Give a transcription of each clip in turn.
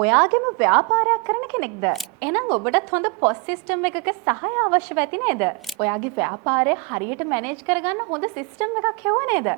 ඔයාගේම ව්‍යාපාරයක් කරන කෙනෙක්ද? එහෙනම් ඔබටත් හොඳ පොස් සිස්ටම් එකක සහාය අවශ්‍ය වෙති නේද? ඔයාගේ ව්‍යාපාරය හරියට මැනේජ් කරගන්න හොඳ සිස්ටම් එකක් හෙව්ව නේද?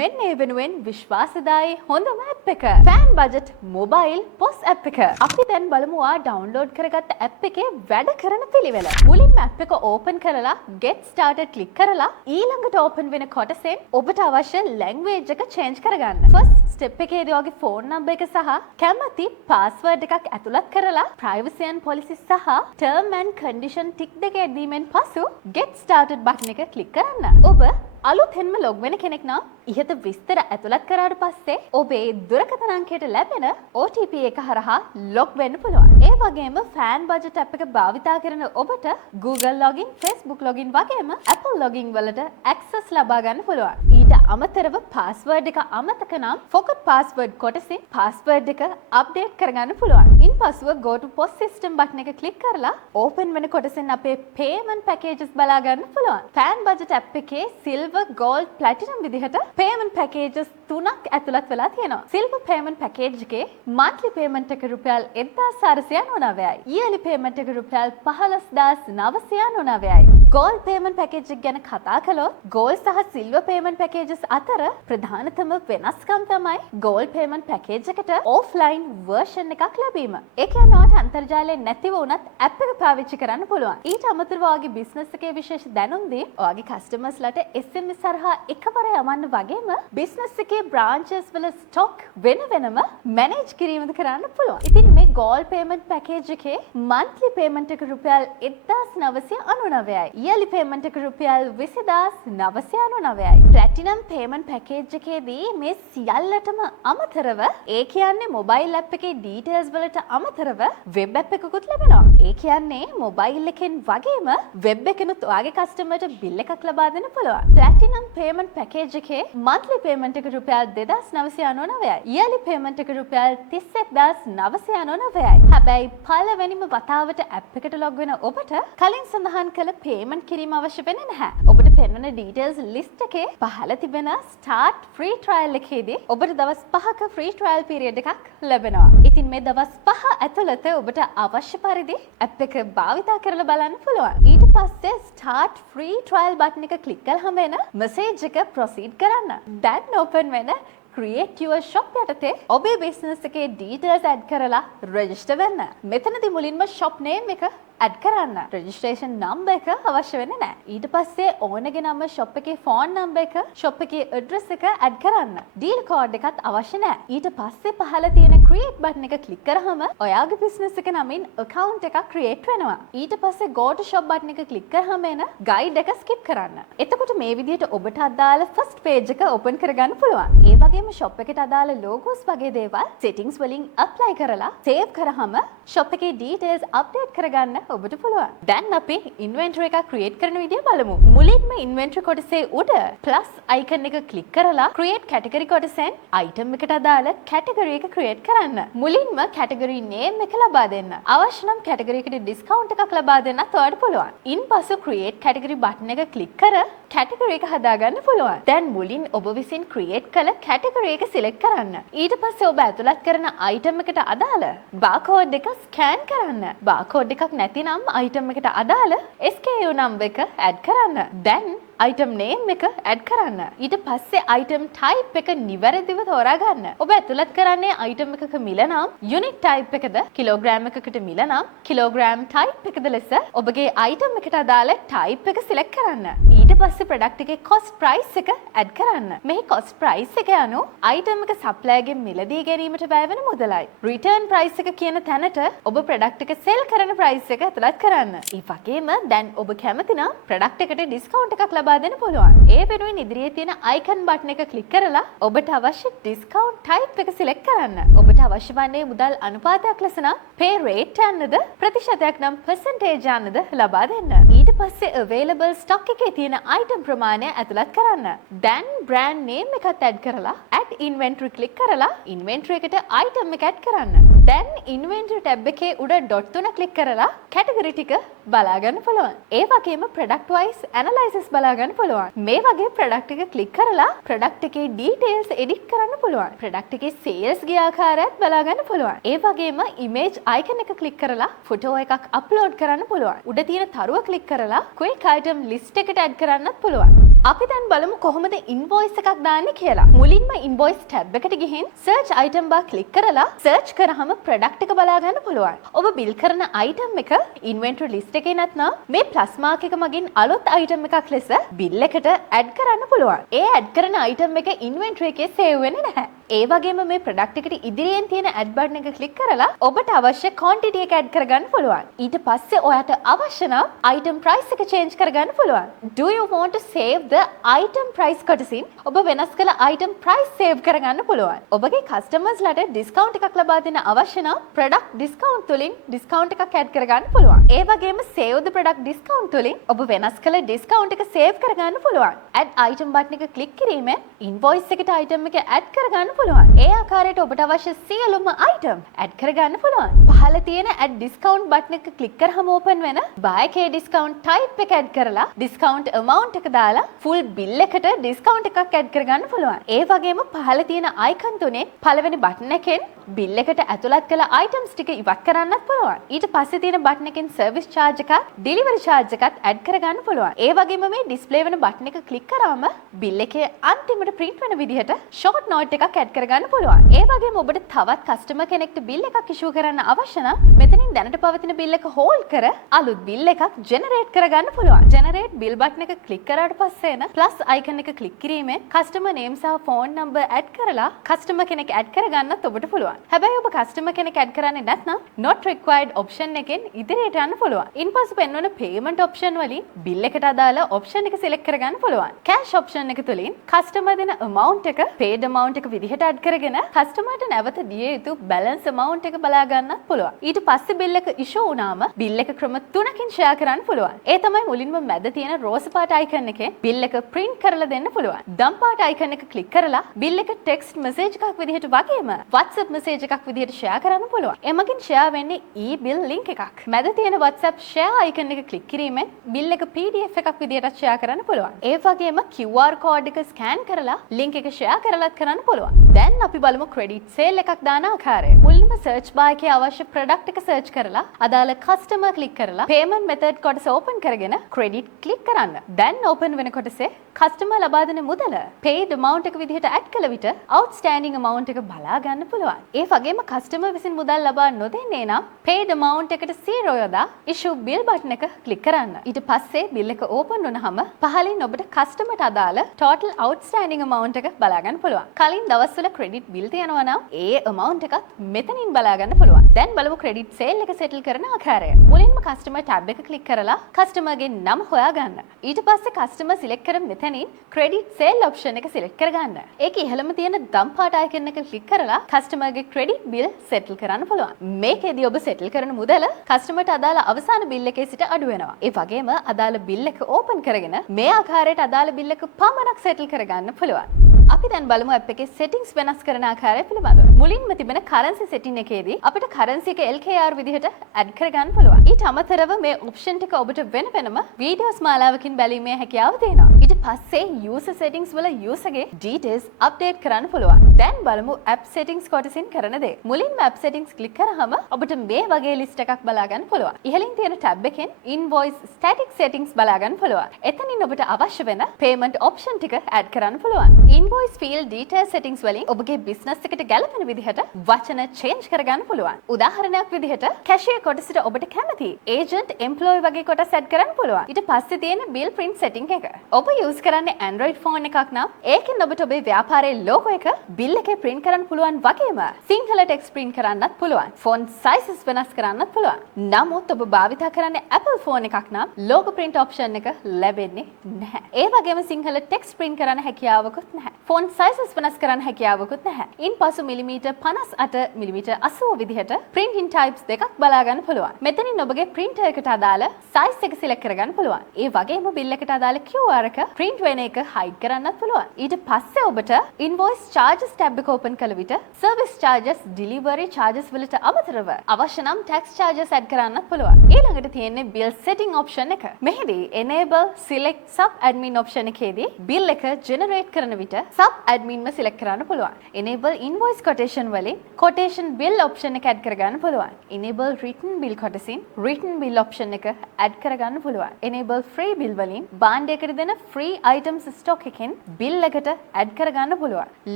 මෙන්න ඒ වෙනුවෙන් විශ්වාසදායී හොඳම ඇප් එක. ෆෑන් බජට් මොබයිල් පොස් ඇප් එක. අපි දැන් බලමු ඔයා ඩවුන්ලෝඩ් කරගත්ත ඇප් එකේ වැඩ කරන පිළිවෙල. මුලින්ම ඇප් එක ඕපන් කරලා get started ක්ලික් කරලා ඊළඟට ඕපන් වෙන කොටසෙන් ඔබට අවශ්‍ය ලැන්ග්වේජ් එක චේන්ජ් කරගන්න. ෆස්ට් ස්ටෙප් එකේදී ඔයාගේ ෆෝන් නම්බර් එක සහ කැමති පාස්වර්ඩ් එකක් ඇතුළත් කරලා privacy and policy සහ term and condition ටික දෙක ඇදීමෙන් පසු get started බටන් එක ක්ලික් කරන්න. ඔබ අලුතෙන්ම ලොග් වෙන කෙනෙක් නම් ඉහත විස්තර ඇතුළත් කරාට පස්සේ ඔබේ දුරකථන අංකයට ලැබෙන OTP එක හරහා ලොග් වෙන්න පුළුවන්. ඒ වගේම ෆෑන් බජට් ඇප් එක භාවිතා කරන ඔබට Google login, Facebook login වගේම Apple login වලට access ලබා ගන්න පුළුවන්. ඊට අමතරව password එක අමතක නම් forgot password කොටසින් password එක update කරගන්න පුළුවන්. ඉන්පසුව go to POS system button එක ක්ලික් කරලා open වෙන කොටසෙන් අපේ payment packages බලා ගන්න පුළුවන්. ෆෑන් බජට් ඇප් එකේ silver, gold, platinum විදිහට payment packages 3ක් ඇතුළත් වෙලා තියෙනවා. silver payment package එකේ monthly payment එක රුපියල් 1499යි. yearly payment එක රුපියල් 15999යි. gold payment package එක ගැන කතා කළොත් gold සහ silver payment packages අතර ප්‍රධානතම වෙනස්කම් තමයි gold payment package එකට offline version එකක් ලැබීම. ඒ කියන්නේ ඔයාට අන්තර්ජාලය නැතිව වුණත් app එක පාවිච්චි කරන්න පුළුවන්. ඊට අමතරව ඔයාගේ business එකේ විශේෂ දැනුම් දී ඔයාගේ customers ලට SMS හරහා එකවර යවන්න වගේම business එකේ branches වල stock වෙනම manage කිරීමද කරන්න පුළුවන්. ඉතින් මේ gold payment package එකේ monthly payment එක රුපියල් 1999යි. yearly payment එක රුපියල් 20999යි. platinum payment package එකේදී මේ සියල්ලටම අමතරව ඒ කියන්නේ mobile app එකේ details වලට අමතරව web app එකකුත් ලැබෙනවා. ඒ කියන්නේ mobile එකෙන් වගේම web එකෙනුත් ඔයාගේ customer ට bill එකක් ලබා දෙන්න පුළුවන්. platinum payment package එකේ monthly payment එක රුපියල් 2999යි. yearly payment එක රුපියල් 31999යි. හැබැයි පළවෙනිම වතාවට app එකට log වෙන ඔබට කලින් සඳහන් කළ payment කිරීම අවශ්‍ය වෙන්නේ නැහැ. ඔබට පෙන්වන details list එකේ පහළ තිබෙන start free trial එකේදී ඔබට දවස් 5ක free trial period එකක් ලැබෙනවා. ඉතින් මේ දවස් 5 ඇතුළත ඔබට අවශ්‍ය පරිදි app එක භාවිතා කරලා බලන්න පුළුවන්. ඊට පස්සේ start free trial button එක click කරාම එන message එක proceed කරන්න. දැන් open වෙන create your shop යටතේ ඔබේ business එකේ details add කරලා register වෙන්න. මෙතනදී මුලින්ම shop name එක add කරන්න. registration number එක අවශ්‍ය වෙන්නේ නැහැ. ඊට පස්සේ ඕනගේ නම shop එකේ phone number එක, shop එකේ address එක add කරන්න. deal code එකත් අවශ්‍ය නැහැ. ඊට පස්සේ පහළ තියෙන create button එක click කරාම ඔයාගේ business එක නමින් account එකක් create වෙනවා. ඊට පස්සේ go to shop button එක click කරාම එන guide එක skip කරන්න. එතකොට මේ විදිහට ඔබට අදාළ first page එක open කරගන්න පුළුවන්. ඒ වගේම shop එකට අදාළ logos වගේ දේවල් settings වලින් apply කරලා save කරාම shop එකේ details update කරගන්න ඔබට පුළුවන්. දැන් අපි inventory එකක් create කරන විදිය බලමු. මුලින්ම inventory කොටසේ උඩ plus icon එක click කරලා create category කොටසෙන් item එකට අදාළ category එක create කරන්න. මුලින්ම category name එක ලබා දෙන්න. අවශ්‍ය නම් category එකට discount එකක් ලබා දෙන්නත් ඔයාලට පුළුවන්. ඉන්පසු create category button එක click කර category එක හදාගන්න පුළුවන්. දැන් මුලින් ඔබ විසින් create කළ category එක select කරන්න. ඊට පස්සේ ඔබ ඇතුළත් කරන item එකට අදාළ barcode එක scan කරන්න. barcode එකක් නැතිනම් item එකට අදාළ SKU number එක add කරන්න. දැන් item name එක add කරන්න. ඊට පස්සේ item type එක නිවැරදිව තෝරා ගන්න. ඔබ ඇතුළත් කරන්නේ item එකක මිල නම් unit type එකද kilogram එකකට මිල නම් kilogram type එකද ලෙස ඔබගේ item එකට අදාළ type එක select කරන්න. ඊට පස්සේ product එකේ cost price එක add කරන්න. මේ cost price එක අනුව item එක supplier ගෙන් මිලදී ගැනීමට වැය වෙන මුදලයි. return price එක කියන තැනට ඔබ product එක sell කරන price එක ඇතුළත් කරන්න. ඒ වගේම දැන් ඔබ කැමති නම් product එකට discount එකක් ලබා දෙන්න පුළුවන්. ඒ වෙනුවෙන් ඉදිරියේ තියෙන icon button එක click කරලා ඔබට අවශ්‍ය discount type එක select කරන්න. ඔබට අවශ්‍ය වන්නේ මුදල් අනුපාතයක් ලෙස නම් pay rate යන්නද ප්‍රතිශතයක් නම් percentage යන්නද ලබා දෙන්න. ඊට පස්සේ available stock එකේ තියෙන item ප්‍රමාණය ඇතුළත් කරන්න. දැන් brand name එකත් add කරලා add inventory click කරලා inventory එකට item එක add කරන්න. දැන් ඉන්වෙන්ටරි ටැබ් එකේ උඩ ඩොට් තුන ක්ලික් කරලා කැටගරි ටික බලා ගන්න පුළුවන්. ඒ වගේම ප්‍රොඩක්ට් වයිස් ඇනලයිසිස් බලා ගන්න පුළුවන්. මේ වගේ ප්‍රොඩක්ට් එක ක්ලික් කරලා ප්‍රොඩක්ට් එකේ ඩීටේල්ස් එඩිට් කරන්න පුළුවන්. ප්‍රොඩක්ට් එකේ සේල්ස් ගිය ආකාරයත් බලා ගන්න පුළුවන්. ඒ වගේම ඉමේජ් අයිකන් එක ක්ලික් කරලා ෆොටෝ එකක් අප්ලෝඩ් කරන්න පුළුවන්. උඩ තියෙන තරුව ක්ලික් කරලා ක්වික් අයිටම් ලිස්ට් එකට ඇඩ් කරන්නත් පුළුවන්. අපි දැන් බලමු කොහොමද ඉන්වොයිස් එකක් දාන්නේ කියලා. මුලින්ම ඉන්වොයිස් ටැබ් එකට ගිහින් සර්ච් අයිටම් බාර් ක්ලික් කරලා සර්ච් කරාම ප්‍රොඩක්ට් එක බලා ගන්න පුළුවන්. ඔබ බිල් කරන අයිටම් එක ඉන්වෙන්ටරි ලිස්ට් එකේ නැත්නම් මේ ප්ලස් මාක් එක මගින් අලුත් අයිටම් එකක් ලෙස බිල් එකට ඇඩ් කරන්න පුළුවන්. ඒ ඇඩ් කරන අයිටම් එක ඉන්වෙන්ටරි එකේ සේව් වෙන්නේ නැහැ. ඒ වගේම මේ ප්‍රොඩක්ට් එකට ඉදිරියෙන් තියෙන ඇඩ් බටන් එක ක්ලික් කරලා ඔබට අවශ්‍ය ක්වොන්ටිටි එක ඇඩ් කරගන්න පුළුවන්. ඊට පස්සේ ඔයාට අවශ්‍ය නම් අයිටම් ප්‍රයිස් එක චේන්ජ් කරගන්න පුළුවන්. Do you want to save the item price කොටසින් ඔබ වෙනස් කළ item price save කරගන්න පුළුවන්. ඔබගේ කස්ටමර්ස්ලාට ඩිස්කවුන්ට් එකක් ලබා දෙන්න අවශ්‍ය නම් product discount තුලින් ඩිස්කවුන්ට් එකක් ඇඩ් කරගන්න පුළුවන්. ඒ වගේම save the product discount තුලින් ඔබ වෙනස් කළ ඩිස්කවුන්ට් එක save කරගන්න පුළුවන්. add item button එක ක්ලික් කිරීමෙන් invoice එකට item එක ඇඩ් කරගන්න පුළුවන්. ඒ ආකාරයට ඔබට අවශ්‍ය සියලුම item ඇඩ් කරගන්න පුළුවන්. පහළ තියෙන add discount button එක ක්ලික් කරාම open වෙන buy k discount type එක ඇඩ් කරලා discount amount එක දාලා full bill එකට discount එකක් ඇඩ් කරගන්න පුළුවන්. ඒ වගේම පහළ තියෙන icon තුනේ පළවෙනි button එකෙන් bill එකට ඇතුළත් කළ items ටික ඉවත් කරන්නත් පුළුවන්. ඊට පස්සේ තියෙන button එකෙන් service charge එකක් delivery charge එකත් ඇඩ් කරගන්න පුළුවන්. ඒ වගේම මේ display වෙන button එක ක්ලික් කරාම bill එකේ අන්තිමට print වෙන විදිහට short note එකක් ඇඩ් කරගන්න පුළුවන්. ඒ වගේම ඔබට තවත් customer කෙනෙක්ට bill එකක් issue කරන්න අවශ්‍ය නම් මෙතනින් දැනට පවතින bill එක hold කර අලුත් bill එකක් generate කරගන්න පුළුවන්. generate bill button එක ක්ලික් කරාට පස්සේ එන plus icon එක ක්ලික් කිරීමෙන් customer name සහ phone number ඇඩ් කරලා customer කෙනෙක් ඇඩ් කරගන්නත් ඔබට පුළුවන්. හැබැයි ඔබ customer කෙනෙක් ඇඩ් කරන්නේ නැත්නම් not required option එකෙන් ඉදිරියට යන්න පුළුවන්. ඉන්පසු පෙන්වන payment option වලින් bill එකට අදාළ option එක select කරගන්න පුළුවන්. cash option එක තුලින් customer දෙන amount එක paid amount එක විදිහට ඇඩ් කරගෙන customer ට නැවත දිය යුතු balance amount එක බලා ගන්නත් පුළුවන්. ඊට පස්සේ bill එක issue වුණාම bill එක ක්‍රම 3කින් share කරන්න පුළුවන්. ඒ තමයි මුලින්ම මැද තියෙන rose පාට icon එකේ bill එක print කරලා දෙන්න පුළුවන්. දම් පාට icon එක click කරලා bill එක text message එකක් විදිහට වගේම WhatsApp message එකක් විදිහට share කරන්න පුළුවන්. එමගින් share වෙන්නේ e-bill link එකක්. මැද තියෙන WhatsApp share icon එක click කිරීමෙන් bill එක PDF එකක් විදිහට share කරන්න පුළුවන්. ඒ වගේම QR code එක scan කරලා link එක share කරලත් කරන්න පුළුවන්. දැන් අපි බලමු credit sale එකක් දාන ආකාරය. මුලින්ම search bar එකේ අවශ්‍ය product එක search කරලා අදාළ customer click කරලා payment method කොටස open කරගෙන credit click කරන්න. දැන් open වෙන කොටසේ customer ලබා දෙන මුදල paid amount එක විදිහට add කළ විට outstanding amount එක බලා ගන්න පුළුවන්. ඒ වගේම customer විසින් මුදල් ලබා නොදෙන්නේ නම් paid amount එකට 0 යොදා issue bill button එක click කරන්න. ඊට පස්සේ bill එක open වුණාම පහලින් ඔබට customer ට අදාළ total outstanding amount එක බලා ගන්න පුළුවන්. කලින් දවස්වල credit bill තියෙනවා නම් ඒ amount එකත් මෙතනින් බලා ගන්න පුළුවන්. දැන් බලමු credit sale එක settle කරන ආකාරය. මුලින්ම customer tab එක click කරලා customer ගේ නම හොයාගන්න. ඊට පස්සේ customer select කර මෙතනින් credit sale option එක select කරගන්න. ඒකේ ඉහළම තියෙන දම් පාට icon එක click කරලා customer ගේ credit bill settle කරන්න පුළුවන්. මේකෙදී ඔබ settle කරන මුදල customer ට අදාළ අවසාන bill එකේ සිට අඩු වෙනවා. ඒ වගේම අදාළ bill එක open කරගෙන මේ ආකාරයට අදාළ bill එක පමණක් settle කරගන්න පුළුවන්. අපි දැන් බලමු app එකේ settings වෙනස් කරන ආකාරය පිළිබඳව. මුලින්ම තිබෙන currency setting එකේදී අපිට currency එක LKR විදිහට add කරගන්න පුළුවන්. ඊට අමතරව මේ option ටික ඔබට වෙන වෙනම videos මාලාවකින් බැලීමේ හැකියාව තියෙනවා. ඊට පස්සේ user settings වල user ගේ details update කරන්න පුළුවන්. දැන් බලමු app settings කොටසින් කරන දේ. මුලින්ම app settings click කරාම ඔබට මේ වගේ list එකක් බලා ගන්න පුළුවන්. ඉහළින් තියෙන tab එකෙන් invoice static settings බලා ගන්න පුළුවන්. එතනින් ඔබට අවශ්‍ය වෙන payment option ටික add කරන්න පුළුවන්. invoice field detail settings වලින් ඔබගේ business එකට ගැලපෙන විදිහට වචන change කරගන්න පුළුවන්. උදාහරණයක් විදිහට cashier කොටසට ඔබට කැමති agent employee වගේ කොටස් add කරන්න පුළුවන්. ඊට පස්සේ තියෙන bill print setting එක. ඔබ use කරන්නේ Android phone එකක් නම් ඒකෙන් ඔබට ඔබේ ව්‍යාපාරයේ logo එක bill එකේ print කරන්න පුළුවන් වගේම සිංහල text print කරන්නත් පුළුවන්. font sizes වෙනස් කරන්නත් පුළුවන්. නමුත් ඔබ භාවිතා කරන්නේ Apple phone එකක් නම් logo print option එක ලැබෙන්නේ නැහැ. ඒ වගේම සිංහල text print කරන්න හැකියාවකුත් නැහැ. ෆොන්ට් sizes වෙනස් කරන්න හැකියාවකුත් නැහැ. ඉන්පසු මිලිමීටර් 58 මිලිමීටර් 80 විදිහට printing types දෙකක් බලා ගන්න පුළුවන්. මෙතනින් ඔබගේ printer එකට අදාළ size එක select කරගන්න පුළුවන්. ඒ වගේම bill එකට අදාළ QR එක print වෙන එක hide කරන්නත් පුළුවන්. ඊට පස්සේ ඔබට invoice charges tab එක open කළ විට service charges, delivery charges වලට අමතරව අවශ්‍ය නම් tax charges add කරන්නත් පුළුවන්. ඊළඟට තියෙන්නේ bill setting option එක. මෙහිදී enable select sub admin option එකේදී bill එක generate කරන විට sub admin ම select කරන්න පුළුවන්. enable invoice quotation වලින් quotation bill option එක add කරගන්න පුළුවන්. enable written bill කොටසින් written bill option එක add කරගන්න පුළුවන්. enable free bill වලින් භාණ්ඩයකට දෙන free items stock එකෙන් bill එකට add කරගන්න පුළුවන්.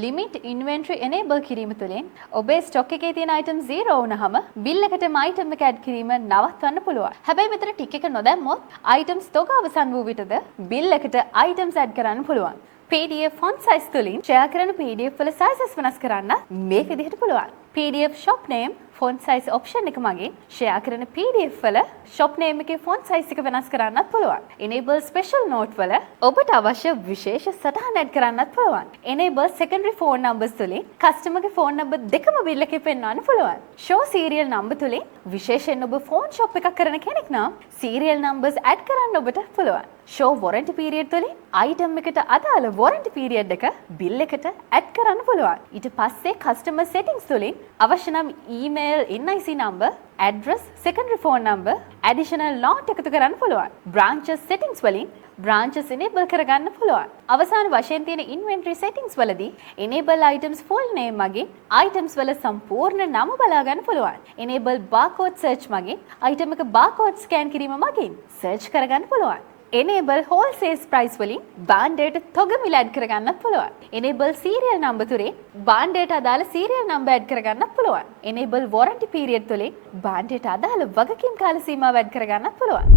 limit inventory enable කිරීම තුළින් ඔබේ stock එකේ තියෙන item 0 වුණාම bill එකටම item එක add කිරීම නවත්වන්න පුළුවන්. හැබැයි මෙතන tick එක නොදැම්මොත් items තොග අවසන් වූ විටද bill එකට items add කරන්න පුළුවන්. PDF font size තුලින් share කරන PDF වල sizes වෙනස් කරන්න මේ විදිහට පුළුවන්. PDF shop name font size option එක මගින් share කරන PDF වල shop name එකේ font size එක වෙනස් කරන්නත් පුළුවන්. enable special note වල ඔබට අවශ්‍ය විශේෂ සටහන් add කරන්නත් පුළුවන්. enable secondary phone numbers තුලින් customer ගේ phone number දෙකම bill එකේ පෙන්වන්න පුළුවන්. show serial number තුලින් විශේෂයෙන් ඔබ phone shop එකක් කරන කෙනෙක් නම් serial numbers add කරන්න ඔබට පුළුවන්. show warranty period තුලින් item එකට අදාළ warranty period එක bill එකට add කරන්න පුළුවන්. ඊට පස්සේ customer settings තුලින් අවශ්‍ය නම් email, NIC number, address, secondary phone number, additional note එකතු කරන්න පුළුවන්. branches settings වලින් branches enable කරගන්න පුළුවන්. අවසාන වශයෙන් තියෙන inventory settings වලදී enable items full name මගින් items වල සම්පූර්ණ නම බලා ගන්න පුළුවන්. enable barcode search මගින් item එක barcode scan කිරීම මගින් search කරගන්න පුළුවන්. enable wholesale price වලින් භාණ්ඩයට තොග මිල add කරගන්නත් පුළුවන්. enable serial number තුලින් භාණ්ඩයට අදාළ serial number add කරගන්නත් පුළුවන්. enable warranty period තුලින් භාණ්ඩයට අදාළ වගකීම් කාල සීමාව add කරගන්නත් පුළුවන්.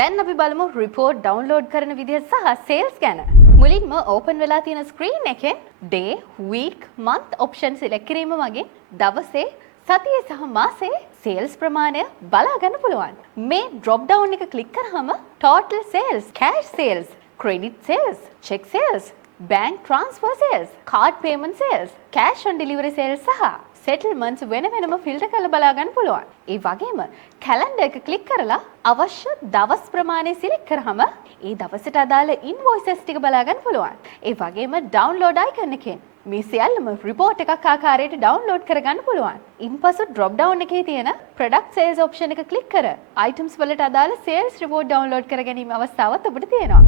දැන් අපි බලමු report download කරන විදිහ සහ sales ගැන. මුලින්ම open වෙලා තියෙන screen එකේ day, week, month option select කිරීම මගින් දවසේ, සතියේ සහ මාසයේ sales ප්‍රමාණය බලා ගන්න පුළුවන්. මේ drop down එක click කරාම total sales, cash sales, credit sales, check sales, bank transfer sales, card payment sales, cash on delivery sales සහ settlements වෙන වෙනම filter කරලා බලා ගන්න පුළුවන්. ඒ වගේම calendar එක click කරලා අවශ්‍ය දවස් ප්‍රමාණය select කරාම ඒ දවසට අදාළ invoices ටික බලා ගන්න පුළුවන්. ඒ වගේම download icon එකෙන් මේ සියල්ලම report එකක් ආකාරයට download කරගන්න පුළුවන්. ඉන්පසු drop down එකේ තියෙන product sales option එක click කර items වලට අදාළ sales report download කර ගැනීම අවස්ථාවත් ඔබට තියෙනවා.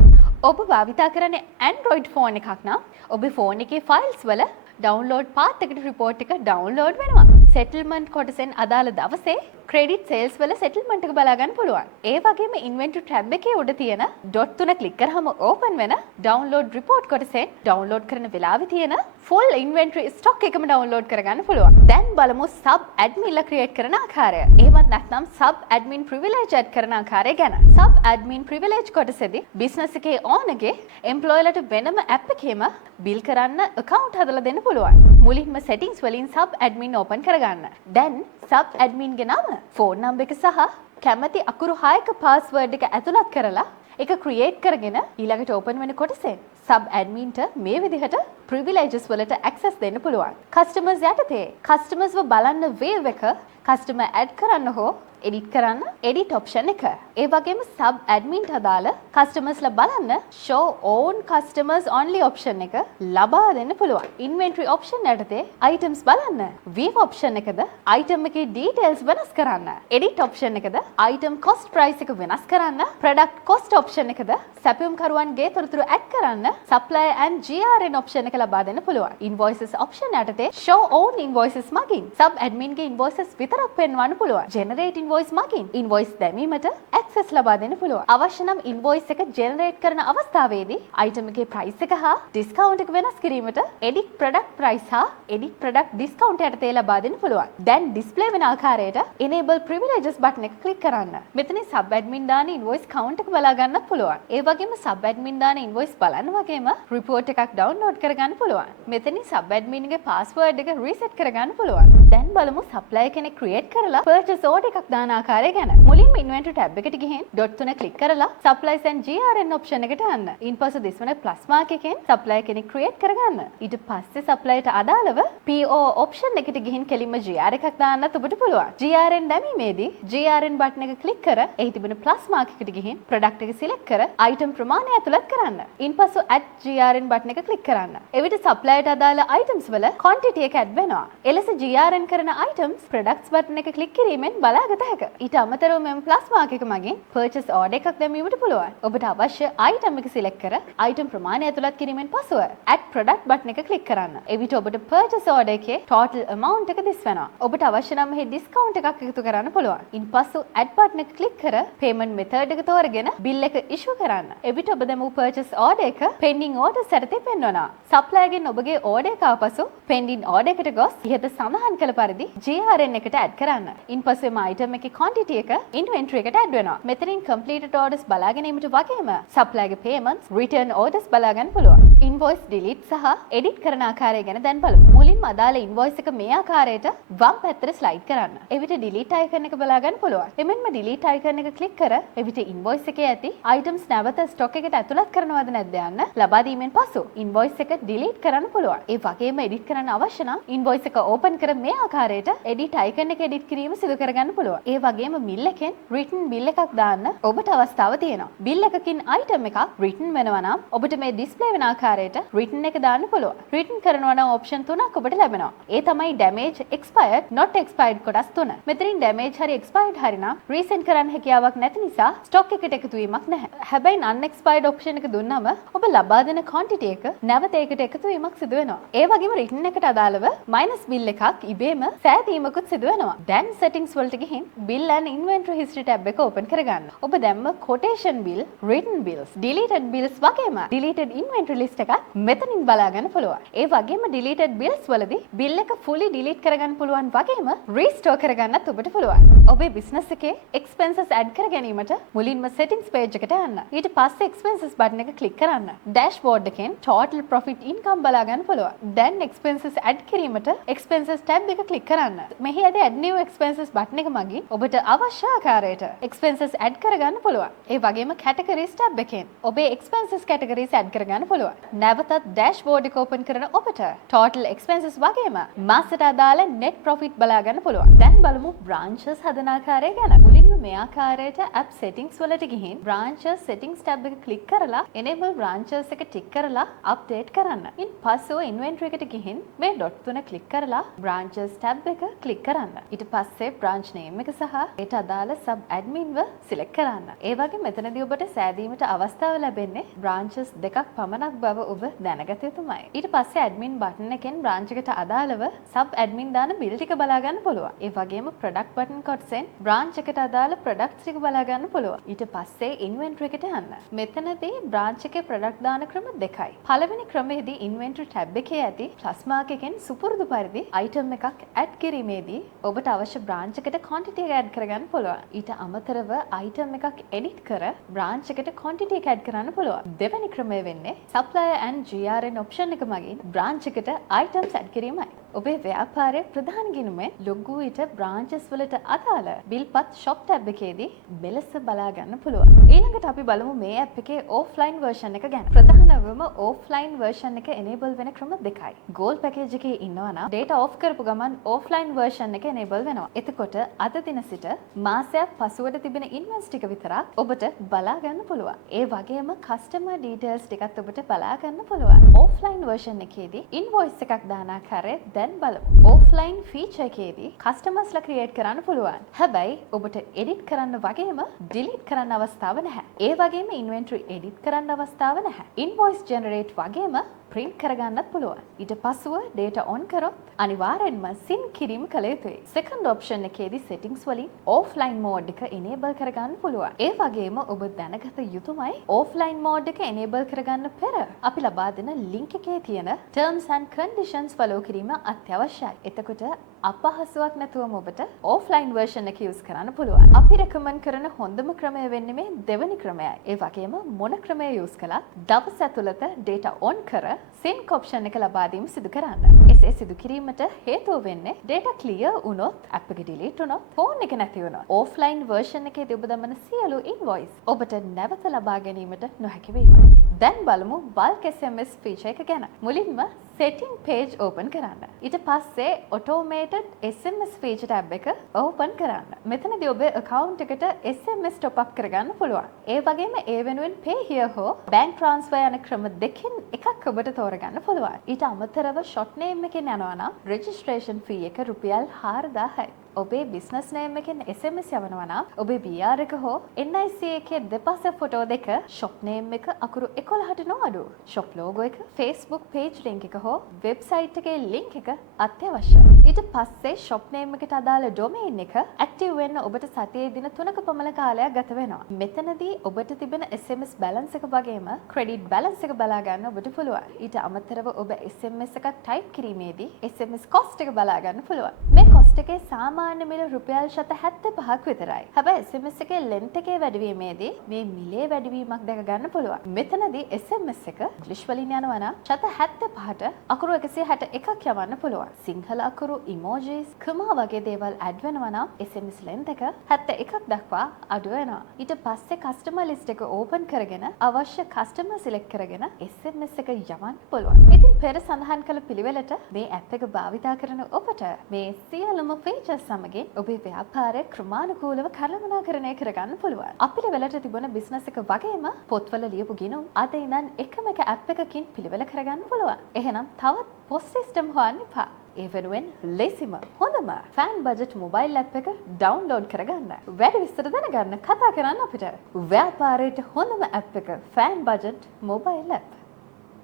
ඔබ භාවිතා කරන්නේ Android phone එකක් නම් ඔබේ phone එකේ files වල download path එකට report එක download වෙනවා. settlement කොටසෙන් අදාළ දවසේ credit sales වල settlement එක බලා ගන්න පුළුවන්. ඒ වගේම inventory tab එකේ උඩ තියෙන dot තුන click කරාම open වෙන download report කොටසෙන් download කරන වෙලාවේ තියෙන full inventory stock එකම download කරගන්න පුළුවන්. දැන් බලමු sub admin ලා create කරන ආකාරය. එහෙමත් නැත්නම් sub admin privilege add කරන ආකාරය ගැන. sub admin privilege කොටසේදී business එකේ owner ගේ employee ලට වෙනම app එකේම bill කරන්න account හදලා දෙන්න පුළුවන්. මුලින්ම settings වලින් sub admin open කරගන්න. දැන් sub admin ගේ නම, phone number එක සහ කැමති අකුරු 6ක password එක ඇතුළත් කරලා එක create කරගෙන ඊළඟට open වෙන කොටසෙන් sub admin ට මේ විදිහට privileges වලට access දෙන්න පුළුවන්. customers යටතේ customers ව බලන්න wave එක customer add කරන්න හෝ edit කරන්න edit option එක. ඒ වගේම sub admin ට අදාළ customers ලා බලන්න show own customers only option එක ලබා දෙන්න පුළුවන්. inventory option යටතේ items බලන්න view option එකද item එකේ details වෙනස් කරන්න. edit option එකද item cost price එක වෙනස් කරන්න. product cost option එකද සැපයුම් කරුවන්ගේ තොරතුරු add කරන්න. supplier and GRN option එක ලබා දෙන්න පුළුවන්. invoices option යටතේ show own invoices මගින් sub admin ගේ invoices විතරක් පෙන්වන්න පුළුවන්. generate invoice මගින් invoice දැමීමට access ලබා දෙන්න පුළුවන්. අවශ්‍ය නම් invoice එක generate කරන අවස්ථාවේදී item එකේ price එක හා discount එක වෙනස් කිරීමට edit product price හා edit product discount යටතේ ලබා දෙන්න පුළුවන්. දැන් display වෙන ආකාරයට enable privileges button එක click කරන්න. මෙතනින් sub admin දාන invoice count එක බලා ගන්නත් පුළුවන්. ඒ වගේම sub admin දාන invoice බලන්න වගේම report එකක් download කරගන්න කරගන්න පුළුවන්. මෙතනින් සබ් ඇඩ්මින් ගේ පාස්වර්ඩ් එක රීසෙට් කරගන්න පුළුවන්. දැන් බලමු සප්ලයර් කෙනෙක් ක්‍රියේට් කරලා පර්චේස් ඕඩර් එකක් දාන ආකාරය ගැන. මුලින්ම ඉන්වෙන්ටරි ටැබ් එකට ගිහින් ඩොට් තුන ක්ලික් කරලා සප්ලයිස් ඇන්ඩ් GRN ඔප්ෂන් එකට යන්න. ඉන්පස්සේ දිස්වන ප්ලස් මාක් එකෙන් සප්ලයර් කෙනෙක් ක්‍රියේට් කරගන්න. ඊට පස්සේ සප්ලයර්ට අදාළව PO ඔප්ෂන් එකට ගිහින් කෙලින්ම GR එකක් දාන්නත් ඔබට පුළුවන්. GRN දැමීමේදී GRN බටන් එක ක්ලික් කර එහි තිබෙන ප්ලස් මාක් එකට ගිහින් ප්‍රොඩක්ට් එක සිලෙක්ට් කර අයිටම් ප්‍රමාණය ඇතුළත් කරන්න. ඉන්පසු add GRN බටන් එක ක්ලික් කරන්න. එවිට සප්ලයර්ට අදාළ අයිටම්ස් වල ක්වොන්ටිටි එක ඇඩ් වෙනවා. එලෙස GRN කරන අයිටම්ස් ප්‍රොඩක්ට්ස් බටන් එක ක්ලික් කිරීමෙන් බලාගත හැකියි. ඊට අමතරව මෙම ප්ලස් මාක් එක මගින් පර්චේස් ඕඩර් එකක් දැමීමට පුළුවන්. ඔබට අවශ්‍ය අයිටම් එක සිලෙක්ට් කර අයිටම් ප්‍රමාණය ඇතුළත් කිරීමෙන් පසුව add product බටන් එක ක්ලික් කරන්න. එවිට ඔබට පර්චේස් ඕඩර් එකේ total amount එක දිස් වෙනවා. ඔබට අවශ්‍ය නම් මෙහි ඩිස්කවුන්ට් එකක් එකතු කරන්න පුළුවන්. ඉන්පසු add බටන් එක ක්ලික් කර payment method එක තෝරගෙන bill එක issue කරන්න. එවිට ඔබ දැමූ purchase order එක pending orders යටතේ පෙන්වනවා. සප්ලයර්ගෙන් ඔබගේ order එක ආපසු pending order එකට ගොස් ඉහත සඳහන් කළ පරිදි GRN එකට add කරන්න. ඉන්පසු එම item එකේ quantity එක inventory එකට add වෙනවා. මෙතනින් completed orders බලා ගැනීමට වගේම සප්ලයර්ගේ payments return orders බලා ගන්න පුළුවන්. invoice delete සහ edit කරන ආකාරය ගැන දැන් බලමු. මුලින්ම අදාළ invoice එක මේ ආකාරයට වම් පැත්තට slide කරන්න. එවිට delete icon එක බලා ගන්න පුළුවන්. එමෙන්ම delete icon එක click කර එවිට invoice එකේ ඇති items නැවත stock එකට ඇතුළත් කරනවද නැද්ද යන්න ලබා දීමෙන් පසු invoice එක delete කරන්න පුළුවන්. ඒ වගේම edit කරන්න අවශ්‍ය නම් invoice එක open කර මේ ආකාරයට edit icon එක edit කිරීම සිදු කරගන්න පුළුවන්. ඒ වගේම bill එකෙන් written bill එකක් දාන්න ඔබට අවස්ථාව තියෙනවා. bill එකකින් item එකක් written වෙනවා නම් ඔබට මේ display වෙන ආකාරයට written එක දාන්න පුළුවන්. written කරනවා නම් option තුනක් ඔබට ලැබෙනවා. ඒ තමයි damage, expired, not expired කොටස් තුන. මෙතනින් damage හරි expired හරි නම් resend කරන්න හැකියාවක් නැති නිසා stock එකට එකතු වීමක් නැහැ. හැබැයි unexpired option එක දුන්නම ඔබ ලබා දෙන quantity එක නැවත ඒකට එකතු වීමක් සිදු වෙනවා. ඒ වගේම written එකට අදාළව minus bill එකක් ඉබේම සෑදීමකුත් සිදු වෙනවා. දැන් settings වලට ගිහින් bill and inventory history tab එක open කරගන්න. ඔබ දැම්ම quotation bill, written bills, deleted bills වගේම deleted inventory list එකක් මෙතනින් බලා ගන්න පුළුවන්. ඒ වගේම deleted bills වලදී bill එක fully delete කරගන්න පුළුවන් වගේම restore කරගන්නත් ඔබට පුළුවන්. ඔබේ business එකේ expenses add කර ගැනීමට මුලින්ම settings page එකට යන්න. ඊට පස්සේ expenses button එක click කරන්න. dashboard එකෙන් total profit income බලා ගන්න පුළුවන්. දැන් expenses add කිරීමට expenses tab එක click කරන්න. මෙහි ඇති add new expenses button එක මගින් ඔබට අවශ්‍ය ආකාරයට expenses add කරගන්න පුළුවන්. ඒ වගේම categories tab එකෙන් ඔබේ expenses categories add කරගන්න පුළුවන්. නැවතත් dashboard එක open කරන ඔබට total expenses වගේම මාසෙට අදාළ net profit බලා ගන්න පුළුවන්. දැන් බලමු branches හදන ආකාරය ගැන. මුලින්ම මේ ආකාරයට app settings වලට ගිහින් branches settings tab එක click කරලා enable branches එක tick කරලා update කරන්න. ඉන්පස්සෙ inventory එකට ගිහින් මේ dot තුන click කරලා branches tab එක click කරන්න. ඊට පස්සේ branch name එක සහ ඒට අදාළ sub admin ව select කරන්න. ඒ වගේ මෙතනදී ඔබට සෑදීමට අවස්ථාව ලැබෙන්නේ branches දෙකක් පමණක් බව ඔබ දැනගත යුතුමයි. ඊට පස්සේ admin button එකෙන් branch එකට අදාළව sub admin දාන bill ටික බලා ගන්න පුළුවන්. ඒ වගේම product button කොටසෙන් branch එකට අදාළ products ටික බලා ගන්න පුළුවන්. ඊට පස්සේ inventory එකට යන්න. මෙතනදී branch එකේ product දාන ක්‍රම දෙකයි. පළවෙනි ක්‍රමයේදී inventory tab එකේ ඇති plus mark එකෙන් සුපුරුදු පරිදි item එකක් add කිරීමේදී ඔබට අවශ්‍ය branch එකට quantity එක add කරගන්න පුළුවන්. ඊට අමතරව item එකක් edit කර branch එකට quantity එක add කරන්න පුළුවන්. දෙවෙනි ක්‍රමය වෙන්නේ supplier and GRN option එක මගින් branch එකට items add කිරීමයි. ඔබේ ව්‍යාපාරයේ ප්‍රධාන ගිණුමේ ලොගු ඊට branches වලට අදාළ බිල්පත් shop tab එකේදී මෙලෙස බලා ගන්න පුළුවන්. ඊළඟට අපි බලමු මේ app එකේ offline version එක ගැන. ප්‍රධානවම offline version එක enable වෙන ක්‍රම දෙකයි. gold package එකේ ඉන්නවා නම් data off කරපු ගමන් offline version එක enable වෙනවා. එතකොට අද දින සිට මාසයක් පසුවට තිබෙන invoice ටික විතරක් ඔබට බලා ගන්න පුළුවන්. ඒ වගේම customer details ටිකත් ඔබට බලා ගන්න පුළුවන්. offline version එකේදී invoice එකක් දාන ආකාරය දැන් බලමු. offline feature එකේදී customers ලා create කරන්න පුළුවන්. හැබැයි ඔබට edit කරන්න වගේම delete කරන්න අවස්ථාව නැහැ. ඒ වගේම inventory edit කරන්න අවස්ථාව නැහැ. invoice generate වගේම print කරගන්නත් පුළුවන්. ඊට පස්සෙ data on කරොත් අනිවාර්යෙන්ම sync කිරීම කළ යුතුයි. second option එකේදී settings වලින් offline mode එක enable කරගන්න පුළුවන්. ඒ වගේම ඔබ දැනගත යුතුමයි offline mode එක enable කරගන්න පෙර අපි ලබා දෙන link එකේ තියෙන terms and conditions follow කිරීම අත්‍යවශ්‍යයි. එතකොට අපහසුාවක් නැතුවම ඔබට offline version එක use කරන්න පුළුවන්. අපි recommend කරන හොඳම ක්‍රමය වෙන්නේ මේ දෙවෙනි ක්‍රමයයි. ඒ වගේම මොන ක්‍රමය use කළත් දවස් ඇතුළත data on කර sync option එක ලබා දීම සිදු කරන්න. එසේ සිදු කිරීමට හේතුව වෙන්නේ data clear වුණොත් app එක delete වුණොත් phone එක නැති වුණොත් offline version එකේදී ඔබ දමන සියලු invoice ඔබට නැවත ලබා ගැනීමට නොහැකි වීමයි. දැන් බලමු bulk SMS feature එක ගැන. මුලින්ම setting page open කරන්න. ඊට පස්සේ automated SMS feature tab එක open කරන්න. මෙතනදී ඔබේ account එකට SMS top up කරගන්න පුළුවන්. ඒ වගේම ඒ වෙනුවෙන් pay here හෝ bank transfer යන ක්‍රම දෙකෙන් එකක් ඔබට තෝරගන්න පුළුවන්. ඊට අමතරව short name එකෙන් යනවා නම් registration fee එක රුපියල් 4000යි. ඔබේ business name එකෙන් SMS යවනවා නම් ඔබේ BR එක හෝ NIC එකේ දෙපස ෆොටෝ දෙක shop name එක අකුරු 11ට නොඅඩු. shop logo එක, Facebook page link එක හෝ website එකේ link එක අත්‍යවශ්‍යයි. ඊට පස්සේ shop name එකට අදාළ domain එක active වෙන්න ඔබට සතියේ දින 3ක පමණ කාලයක් ගත වෙනවා. මෙතනදී ඔබට තිබෙන SMS balance එක වගේම credit balance එක බලා ගන්න ඔබට පුළුවන්. ඊට අමතරව ඔබ SMS එකක් type කිරීමේදී SMS cost එක බලා ගන්න පුළුවන්. මේ cost එකේ සාමාන්‍ය මිල රුපියල් 75ක් විතරයි. හැබැයි SMS එකේ length එකේ වැඩිවීමේදී මේ මිලේ වැඩිවීමක් දැක ගන්න පුළුවන්. මෙතනදී SMS එක ඉංග්‍රීසි වලින් යනවා නම් 75ට අකුරු 161ක් යවන්න පුළුවන්. සිංහල අකුරු emojis කමා වගේ දේවල් add වෙනවා නම් SMS length එක 71ක් දක්වා අඩු වෙනවා. ඊට පස්සේ customer list එක open කරගෙන අවශ්‍ය customer select කරගෙන SMS එක යවන්න පුළුවන්. ඉතින් පෙර සඳහන් කළ පිළිවෙලට මේ app එක භාවිතා කරන ඔබට මේ සියලුම features සමගින් ඔබේ ව්‍යාපාරය ක්‍රමානුකූලව කළමනාකරණය කරගන්න පුළුවන්. අපිට වෙලට තිබුණ බිස්නස් එක වගේම පොත්වල ලියපු ගිණුම් අද ඉඳන් එකම එක app එකකින් පිළිවෙල කරගන්න පුළුවන්. එහෙනම් තවත් POS system හොයන්න එපා. ඒ වෙනුවෙන් ලේසිම හොඳම fan budget mobile app එක download කරගන්න. වැඩි විස්තර දැනගන්න කතා කරන්න අපිට. ව්‍යාපාරයට හොඳම app එක fan budget mobile app.